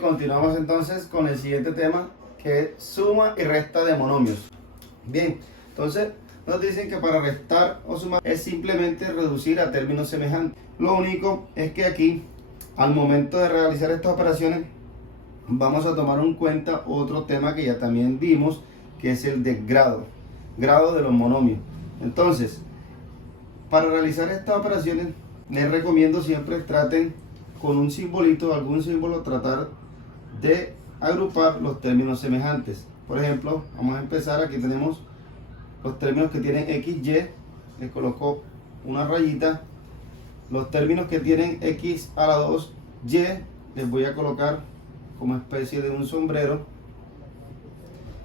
continuamos entonces con el siguiente tema, que es suma y resta de monomios. Bien, entonces nos dicen que para restar o sumar es simplemente reducir a términos semejantes. Lo único es que aquí, al momento de realizar estas operaciones, vamos a tomar en cuenta otro tema que ya también vimos, que es el de grado de los monomios. Entonces, para realizar estas operaciones, les recomiendo siempre traten con un simbolito, algún símbolo, tratar de agrupar los términos semejantes. Por ejemplo, vamos a empezar. Aquí tenemos los términos que tienen XY, les coloco una rayita. Los términos que tienen X a la 2Y, les voy a colocar como especie de un sombrero.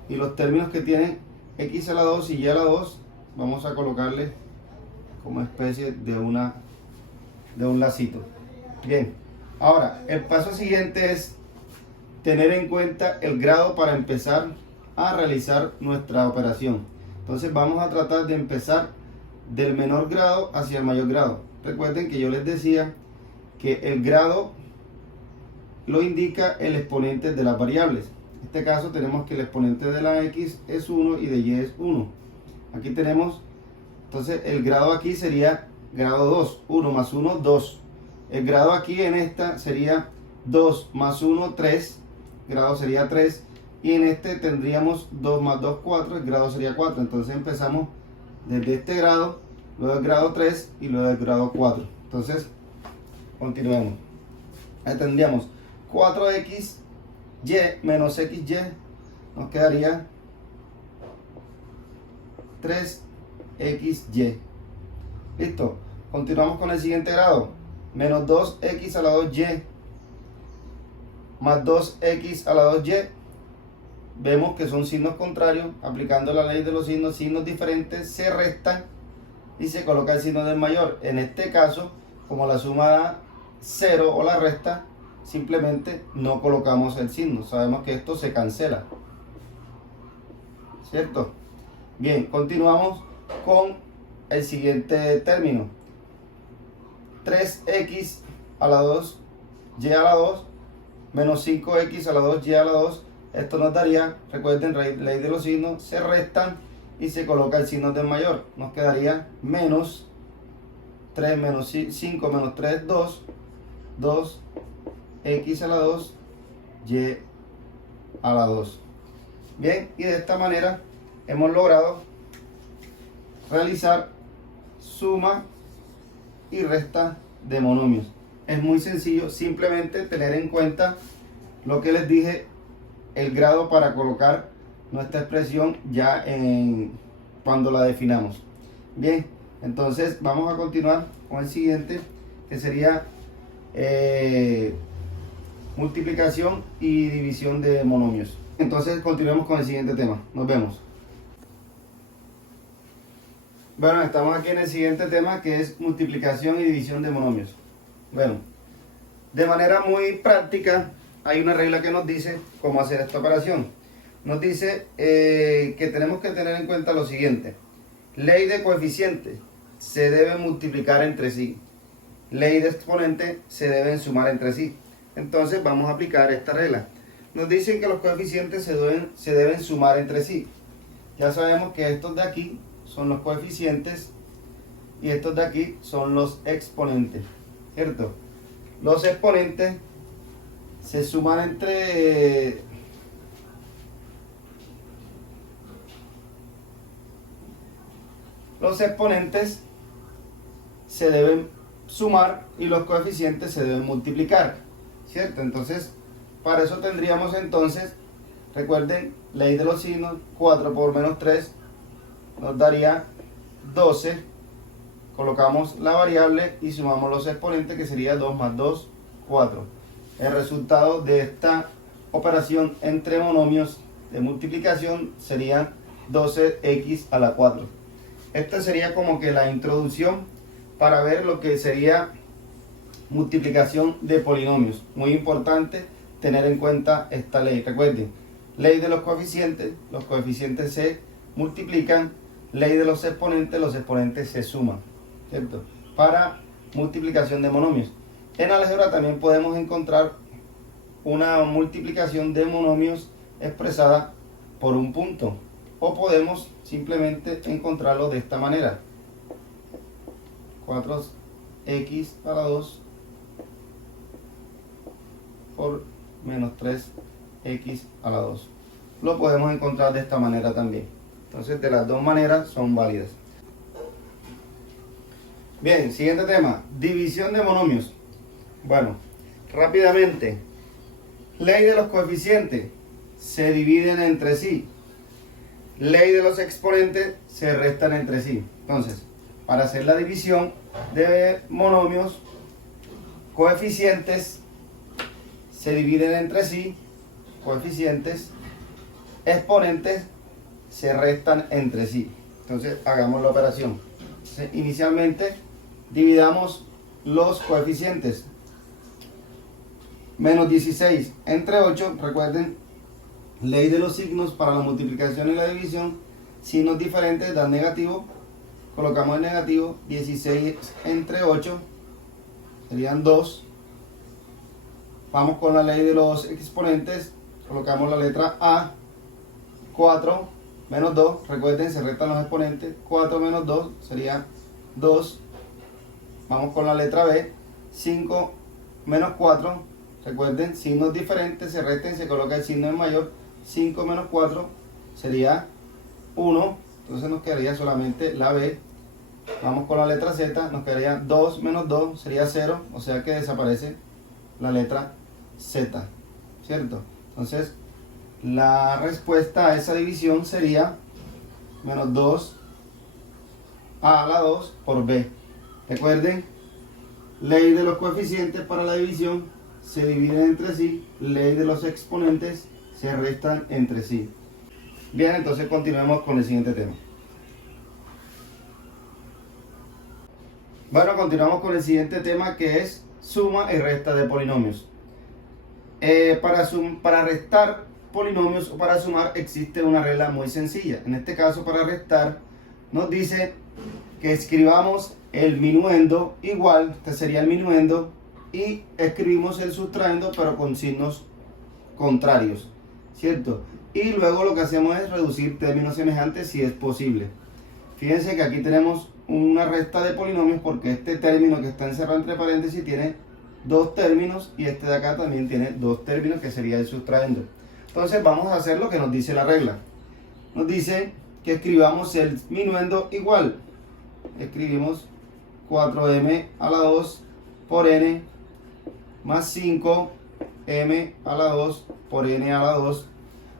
Y los términos que tienen X a la 2 y Y a la 2, vamos a colocarle como especie de un lacito. Bien, ahora el paso siguiente es tener en cuenta el grado para empezar a realizar nuestra operación. Entonces vamos a tratar de empezar del menor grado hacia el mayor grado. Recuerden que yo les decía que el grado lo indica el exponente de las variables. En este caso tenemos que el exponente de la X es 1 y de Y es 1. Aquí tenemos, entonces el grado aquí sería grado 2, 1 más 1, 2. El grado aquí en esta sería 2 más 1, 3. Grado sería 3. Y en este tendríamos 2 más 2, 4. El grado sería 4. Entonces empezamos desde este grado, luego el grado 3 y luego el grado 4. Entonces, continuemos. Ahí tendríamos 4xy menos xy. Nos quedaría 3xy. Listo. Continuamos con el siguiente grado. Menos 2x a la 2y más 2x a la 2y. Vemos que son signos contrarios. Aplicando la ley de los signos diferentes se restan y se coloca el signo del mayor. En este caso, como la suma da 0 o la resta, simplemente no colocamos el signo. Sabemos que esto se cancela, ¿cierto? Bien, continuamos con el siguiente término. 3x a la 2, y a la 2, menos 5x a la 2, y a la 2. Esto nos daría, recuerden, ley de los signos, se restan y se coloca el signo del mayor. Nos quedaría menos 3 menos 5 menos 3, 2. 2x a la 2, y a la 2. Bien, y de esta manera hemos logrado realizar suma y resta de monomios. Es muy sencillo, simplemente tener en cuenta lo que les dije, el grado para colocar nuestra expresión ya cuando la definamos. Bien, entonces vamos a continuar con el siguiente, que sería multiplicación y división de monomios. Entonces continuemos con el siguiente tema. Nos vemos. Bueno, estamos aquí en el siguiente tema, que es multiplicación y división de monomios. Bueno, de manera muy práctica, hay una regla que nos dice cómo hacer esta operación. Nos dice que tenemos que tener en cuenta lo siguiente. Ley de coeficientes: se deben multiplicar entre sí. Ley de exponente: se deben sumar entre sí. Entonces vamos a aplicar esta regla. Nos dicen que los coeficientes se deben sumar entre sí. Ya sabemos que estos de aquí son los coeficientes y estos de aquí son los exponentes, ¿cierto? Los exponentes se suman entre los exponentes se deben sumar y los coeficientes se deben multiplicar, ¿cierto? Entonces, para eso tendríamos entonces, recuerden, ley de los signos: 4 por menos 3 nos daría 12. Colocamos la variable y sumamos los exponentes, que sería 2 más 2, 4. El resultado de esta operación entre monomios de multiplicación sería 12x a la 4. Esta sería como que la introducción para ver lo que sería multiplicación de polinomios. Muy importante tener en cuenta esta ley. Recuerden, ley de los coeficientes se multiplican. Ley de los exponentes se suman, ¿cierto? Para multiplicación de monomios. En álgebra también podemos encontrar una multiplicación de monomios expresada por un punto. O podemos simplemente encontrarlo de esta manera. 4x a la 2 por menos 3x a la 2. Lo podemos encontrar de esta manera también. Entonces, de las dos maneras son válidas. Bien, siguiente tema, división de monomios. Bueno, rápidamente, ley de los coeficientes, se dividen entre sí. Ley de los exponentes, se restan entre sí. Entonces, para hacer la división de monomios, coeficientes se dividen entre sí, coeficientes, exponentes se restan entre sí. Entonces, hagamos la operación. Entonces, inicialmente, dividamos los coeficientes. Menos 16 entre 8, recuerden, ley de los signos para la multiplicación y la división, signos diferentes dan negativo, colocamos el negativo. 16 entre 8 serían 2. Vamos con la ley de los exponentes, colocamos la letra A. 4 menos 2, recuerden, se restan los exponentes. 4 menos 2 sería 2. Vamos con la letra B. 5 menos 4, recuerden, signos diferentes, se restan, se coloca el signo en mayor. 5 menos 4 sería 1, entonces nos quedaría solamente la B. Vamos con la letra Z, nos quedaría 2 menos 2 sería 0, o sea que desaparece la letra Z, ¿cierto? Entonces, la respuesta a esa división sería menos 2 a la 2 por B. Recuerden, ley de los coeficientes para la división, se dividen entre sí. Ley de los exponentes, se restan entre sí. Bien, entonces continuemos con el siguiente tema. Bueno, continuamos con el siguiente tema, que es suma y resta de polinomios. Para restar polinomios o para sumar existe una regla muy sencilla. En este caso, para restar, nos dice que escribamos el minuendo igual, este sería el minuendo, y escribimos el sustraendo pero con signos contrarios, ¿cierto? Y luego lo que hacemos es reducir términos semejantes si es posible. Fíjense que aquí tenemos una resta de polinomios porque este término que está encerrado entre paréntesis tiene dos términos y este de acá también tiene dos términos, que sería el sustraendo. Entonces vamos a hacer lo que nos dice la regla. Nos dice que escribamos el minuendo igual. Escribimos 4m a la 2 por n más 5m a la 2 por n a la 2.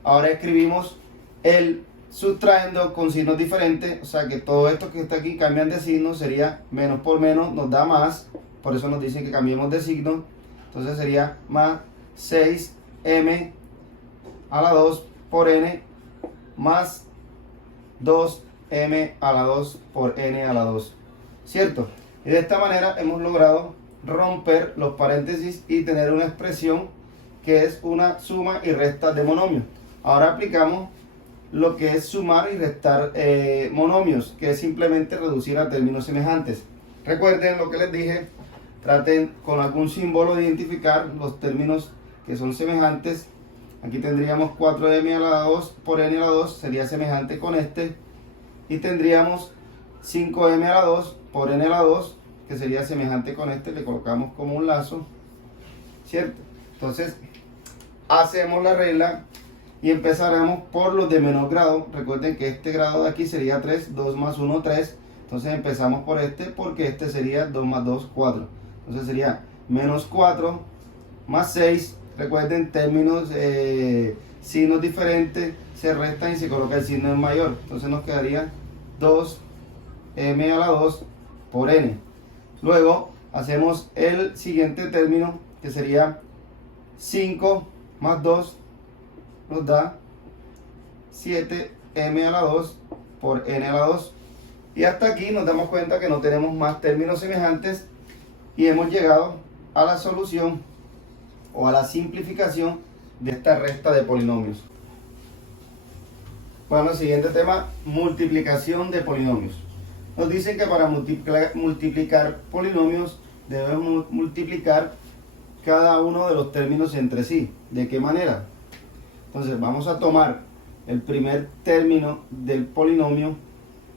Ahora escribimos el sustraendo con signos diferentes, o sea que todo esto que está aquí cambian de signo, sería menos por menos nos da más, por eso nos dicen que cambiemos de signo. Entonces sería más 6m a la 2 por n más 2m a la 2 por n a la 2, ¿cierto? Y de esta manera hemos logrado romper los paréntesis y tener una expresión que es una suma y resta de monomios. Ahora aplicamos lo que es sumar y restar monomios, que es simplemente reducir a términos semejantes. Recuerden lo que les dije, traten con algún símbolo de identificar los términos que son semejantes. Aquí tendríamos 4m a la 2 por n a la 2, sería semejante con este. Y tendríamos 5m a la 2 por n a la 2, que sería semejante con este. Le colocamos como un lazo, ¿cierto? Entonces, hacemos la regla y empezaremos por los de menor grado. Recuerden que este grado de aquí sería 3, 2 más 1, 3. Entonces empezamos por este, porque este sería 2 más 2, 4. Entonces sería menos 4 más 6. Recuerden, términos, signos diferentes, se restan y se coloca el signo en mayor. Entonces nos quedaría 2m a la 2 por n. Luego hacemos el siguiente término, que sería 5 más 2 nos da 7m a la 2 por n a la 2. Y hasta aquí nos damos cuenta que no tenemos más términos semejantes y hemos llegado a la solución o a la simplificación de esta resta de polinomios. Bueno, siguiente tema, multiplicación de polinomios. Nos dicen que para multiplicar polinomios debemos multiplicar cada uno de los términos entre sí. ¿De qué manera? Entonces vamos a tomar el primer término del polinomio,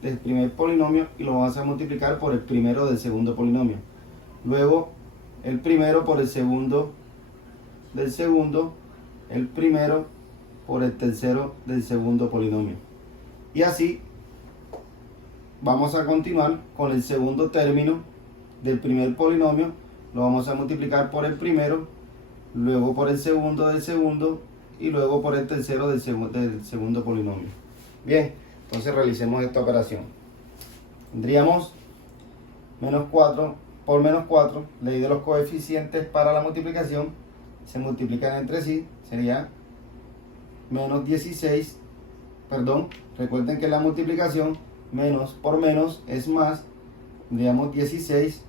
y lo vamos a multiplicar por el primero del segundo polinomio. Luego el primero por el segundo del segundo, el primero por el tercero del segundo polinomio. Y así vamos a continuar con el segundo término del primer polinomio, lo vamos a multiplicar por el primero, luego por el segundo del segundo y luego por el tercero del segundo polinomio. Bien, entonces realicemos esta operación. Tendríamos menos 4 por menos 4, ley de los coeficientes para la multiplicación, se multiplican entre sí, sería menos 16, recuerden que la multiplicación menos por menos es más, tendríamos 16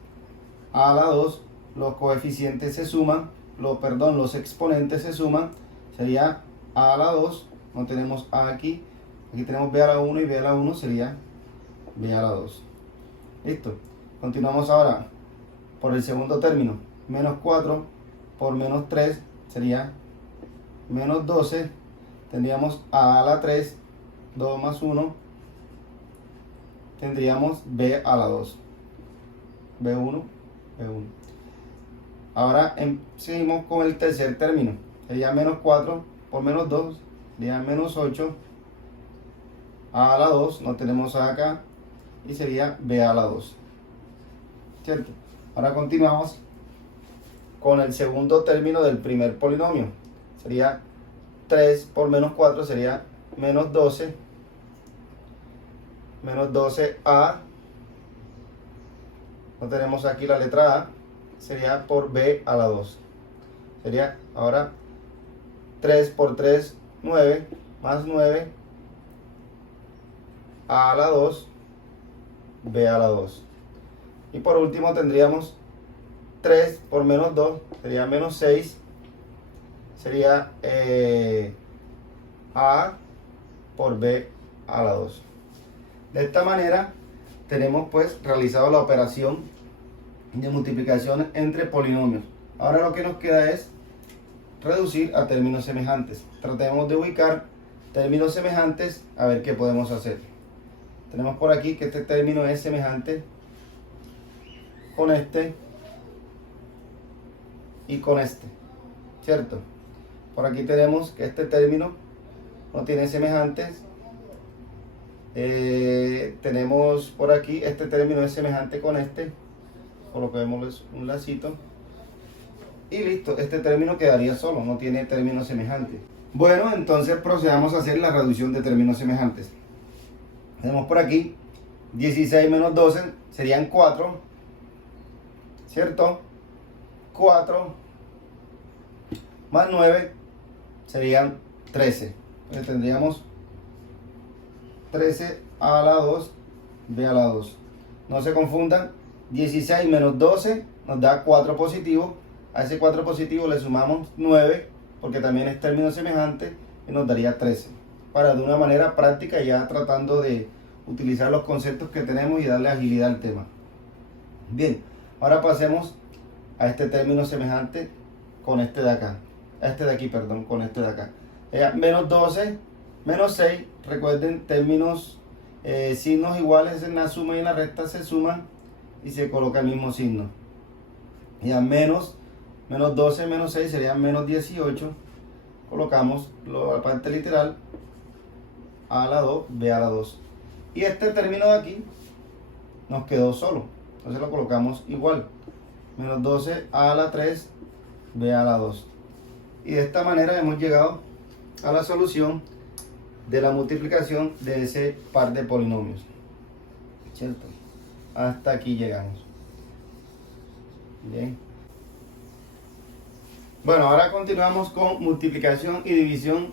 a la 2, los coeficientes se suman, los exponentes se suman, sería a la 2, no tenemos a aquí tenemos b a la 1 y b a la 1 sería b a la 2. Listo, continuamos ahora por el segundo término, menos 4 por menos 3 sería menos 12, tendríamos a la 3, 2 más 1, tendríamos b a la 2, b1, b1. Ahora seguimos con el tercer término, sería menos 4 por menos 2, sería menos 8, a la 2, no tenemos a acá, y sería b a la 2, ¿cierto? Ahora continuamos con el segundo término del primer polinomio, sería 3 por menos 4 sería menos 12, menos 12a, no tenemos aquí la letra a, sería por b a la 2, sería ahora 3 por 3, 9, más 9, a la 2, b a la 2. Y por último tendríamos 3 por menos 2, sería menos 6, sería a por b a la 2. De esta manera tenemos pues realizado la operación de multiplicación entre polinomios. Ahora lo que nos queda es reducir a términos semejantes. Tratemos de ubicar términos semejantes a ver qué podemos hacer. Tenemos por aquí que este término es semejante con este y con este, ¿cierto? Por aquí tenemos que este término no tiene semejantes. Tenemos por aquí, este término es semejante con este, coloquemos un lacito y listo, este término quedaría solo, no tiene término semejante. Bueno, entonces procedamos a hacer la reducción de términos semejantes. Tenemos por aquí 16 menos 12 serían 4, ¿cierto? 4 más 9 serían 13. Entonces tendríamos 13 a la 2, b a la 2. No se confundan, 16 menos 12 nos da 4 positivo. A ese 4 positivo le sumamos 9, porque también es término semejante, y nos daría 13. Para de una manera práctica, ya tratando de utilizar los conceptos que tenemos y darle agilidad al tema. Bien, ahora pasemos a este término semejante con este de acá. Con este de acá. Menos 12, menos 6, recuerden, términos, signos iguales en la suma y en la resta se suman y se coloca el mismo signo. Ya menos 12 menos 6 sería menos 18, colocamos la parte literal, a la 2, b a la 2. Y este término de aquí nos quedó solo, entonces lo colocamos igual, menos 12 a la 3, b a la 2. Y de esta manera hemos llegado a la solución de la multiplicación de ese par de polinomios, ¿cierto? Hasta aquí llegamos. Bien. Bueno, ahora continuamos con multiplicación y división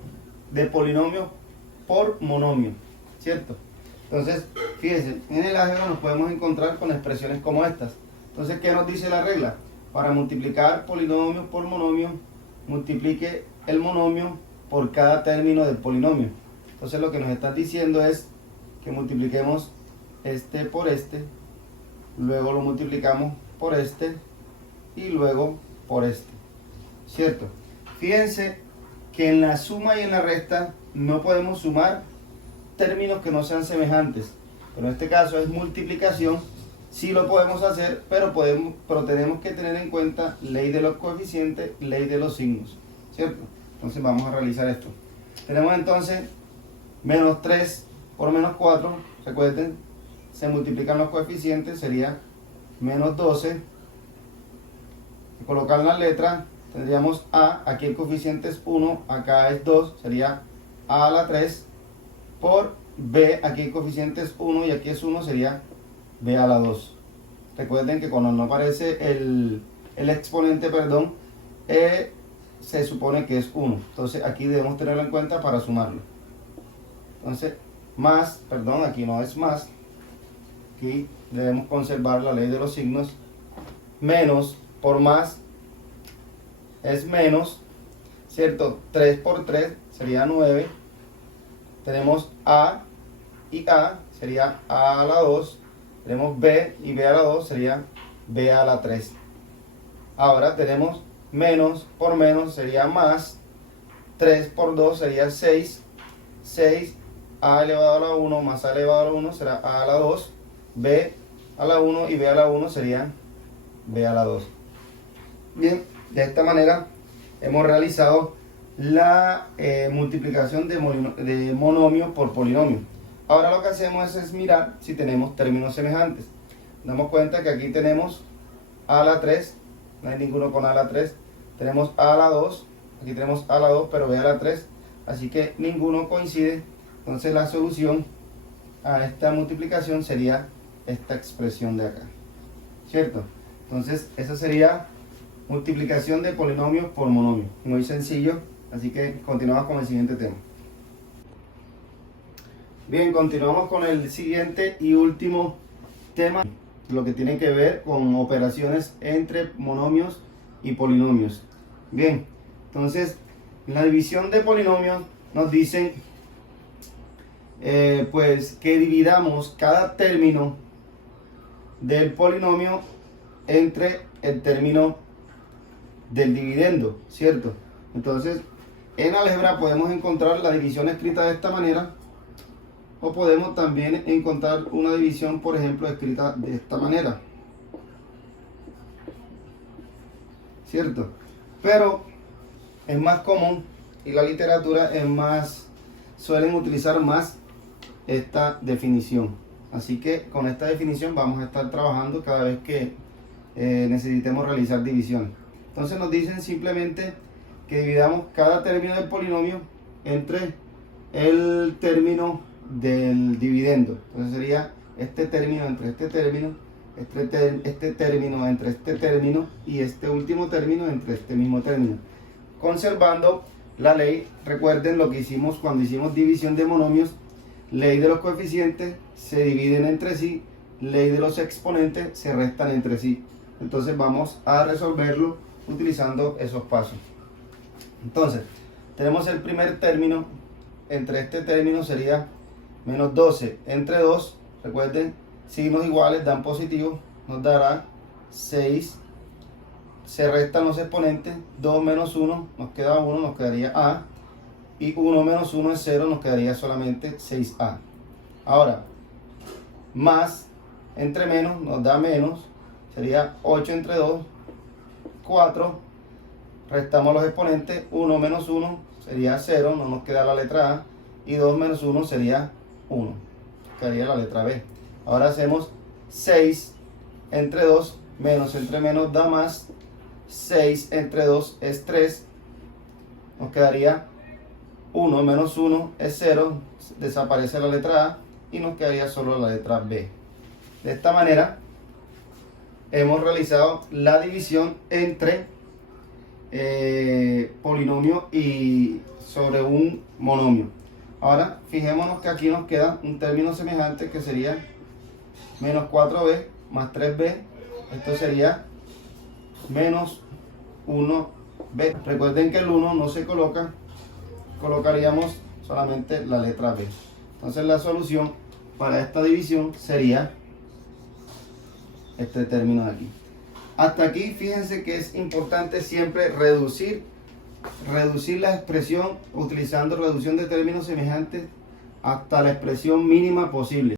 de polinomio por monomio, ¿cierto? Entonces, fíjense, en el álgebra nos podemos encontrar con expresiones como estas. Entonces, ¿qué nos dice la regla? Para multiplicar polinomios por monomio, multiplique el monomio por cada término del polinomio. Entonces, lo que nos están diciendo es que multipliquemos este por este, luego lo multiplicamos por este y luego por este. ¿cierto? Fíjense que en la suma y en la resta no podemos sumar términos que no sean semejantes. Pero en este caso es multiplicación, sí lo podemos hacer, pero tenemos que tener en cuenta ley de los coeficientes, ley de los signos, ¿cierto? Entonces vamos a realizar esto. Tenemos entonces menos 3 por menos 4, recuerden, se multiplican los coeficientes, sería menos 12. Colocar las letras, tendríamos A, aquí el coeficiente es 1, acá es 2, sería A a la 3, por B, aquí el coeficiente es 1 y aquí es 1, sería B a la 2. Recuerden que cuando no aparece el exponente, perdón, se supone que es 1. Entonces aquí debemos tenerlo en cuenta para sumarlo. Entonces, más, perdón, aquí no es más. Aquí debemos conservar la ley de los signos. Menos por más es menos, ¿cierto? 3 por 3 sería 9. Tenemos A y A, sería A a la 2. Tenemos B y B a la 2, sería B a la 3. Ahora tenemos menos por menos, sería más. 3 por 2 sería 6. 6, A elevado a la 1 más A elevado a la 1 será A a la 2. B a la 1 y B a la 1 sería B a la 2. Bien, de esta manera hemos realizado la multiplicación de monomio por polinomio. Ahora lo que hacemos es mirar si tenemos términos semejantes. Nos damos cuenta que aquí tenemos A a la 3, no hay ninguno con A a la 3. Tenemos A a la 2, aquí tenemos A a la 2, pero B a la 3. Así que ninguno coincide. Entonces la solución a esta multiplicación sería esta expresión de acá, ¿cierto? Entonces esa sería multiplicación de polinomios por monomio. Muy sencillo, así que continuamos con el siguiente tema. Bien, continuamos con el siguiente y último tema, lo que tiene que ver con operaciones entre monomios y polinomios. Bien, entonces en la división de polinomios nos dicen pues que dividamos cada término del polinomio entre el término del dividendo, ¿cierto? Entonces en álgebra podemos encontrar la división escrita de esta manera, o podemos también encontrar una división, por ejemplo, escrita de esta manera, ¿cierto? Pero es más común y la literatura es más, suelen utilizar más esta definición. Así que con esta definición vamos a estar trabajando cada vez que necesitemos realizar divisiones. Entonces nos dicen simplemente que dividamos cada término del polinomio entre el término del dividendo. Entonces sería este término entre este término, este término entre este término y este último término entre este mismo término, conservando la ley. Recuerden lo que hicimos cuando hicimos división de monomios: ley de los coeficientes, se dividen entre sí; ley de los exponentes, se restan entre sí. Entonces vamos a resolverlo utilizando esos pasos. Entonces tenemos el primer término, entre este término sería menos 12 entre 2, recuerden, signos iguales dan positivo, nos dará 6. Se restan los exponentes, 2 menos 1 nos queda 1, nos quedaría A, y 1 menos 1 es 0, nos quedaría solamente 6A. Ahora, más entre menos nos da menos, sería 8 entre 2, 4. Restamos los exponentes, 1 menos 1 sería 0, no nos queda la letra A, y 2 menos 1 sería 1, quedaría la letra B. Ahora hacemos 6 entre 2, menos entre menos da más, 6 entre 2 es 3, nos quedaría 1 menos 1 es 0, desaparece la letra A y nos quedaría solo la letra B. De esta manera hemos realizado la división entre polinomio y sobre un monomio. Ahora fijémonos que aquí nos queda un término semejante que sería menos 4b más 3b. Esto sería menos 1b. Recuerden que el 1 no se coloca, colocaríamos solamente la letra b. Entonces la solución para esta división sería este término de aquí. Hasta aquí fíjense que es importante siempre reducir la expresión utilizando reducción de términos semejantes hasta la expresión mínima posible.